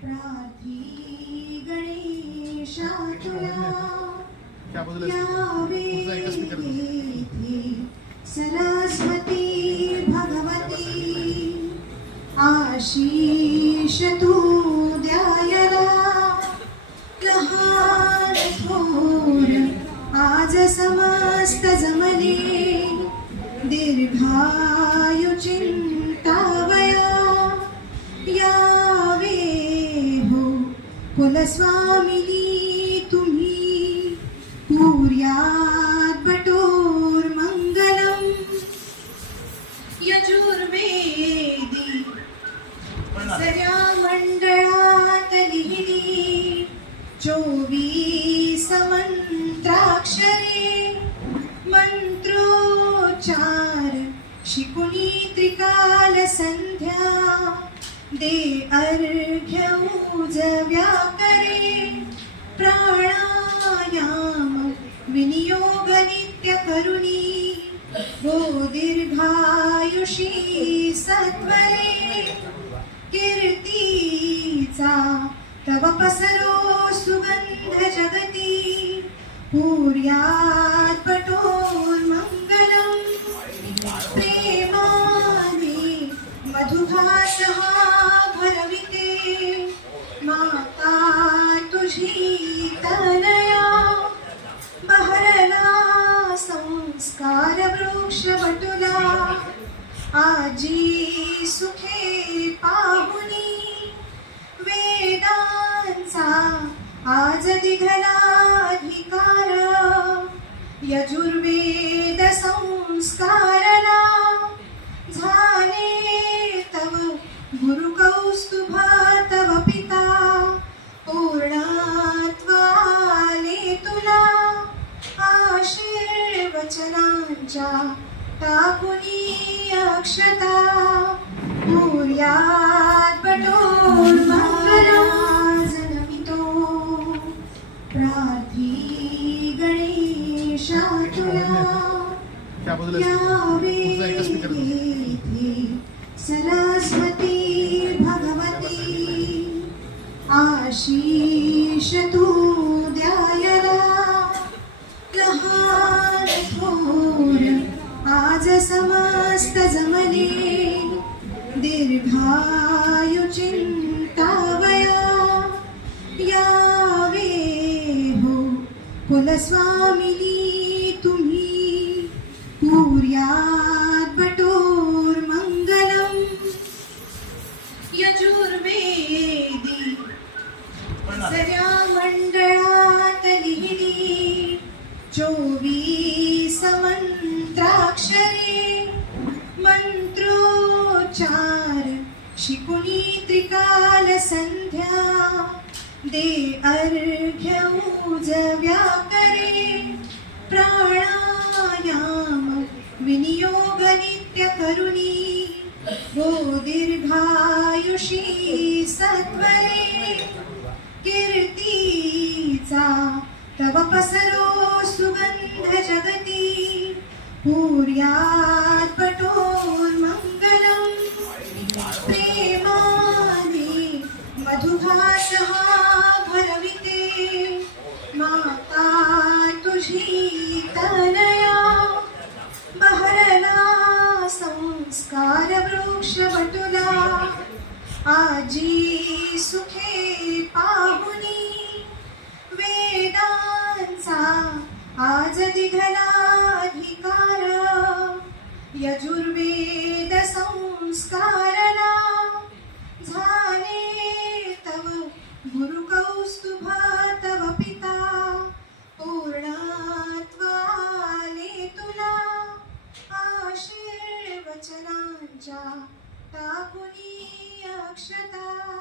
प्रार्थी गणेशा सरस्वती भगवती आशीष तू द्यायला. लहान थोर आज समस्त जमले दीर्घायु स्वामिनी तुम्ही कुर्यात् बटोर मंगलम यजुर्वेदी सगळ्या मंडळात लिहिली चोवीस मंत्राक्षरे मंत्रोच्चार शिकुनी त्रिकाल संध्या दे अर्घ्य उजव्या करे प्राणायाम विनियोग नित्य करुणी गो दीर्घायुषी सत्वरे। कीर्तीचा तव पसरो सुगंध जगती कुर्यात् पटोर्मङ्गलम् प्रेमाने मधुभासः माता तुझी तनया। बहरला संस्कार वृक्ष बटुला। आजी सुखे पाहुनी। वेदांचा आज दिघलाधिकार यजुर्वेद संस्कारला। झाले तव गुरुकौस्तुभ आशीर्वचनांच्या टाकुनी अक्षता कुर्यात् पटोर्मङ्गलाजनमितो प्रार्थी गणेशा तुला सरस्वती भगवती. आशीष तू समस्त जमले दीर्घायु चिंतावया यावे हो कुलस्वामिनी तुम्ही कुर्यात् बटोर मंगलम यजुर्वेदी सगळ्या मंडळात लिहिली शिकुनी त्रिकाल संध्या दे अर्घ्य उजव्या करे प्राणायाम विनियोग नित्य करुणी गो दीर्घायुषी सत्वरे कीर्तीचा तव पसरो सुगंध जगती कुर्यात् पटोर्मङ्गलम् मधुभासः भरविते माता तुझी तनया। बहरला संस्कार वृक्ष बटुला आजी सुखे पाहुनी। वेदांचा आज दिघलाधिकार यजुर्वेद संस्कारला Rakshata.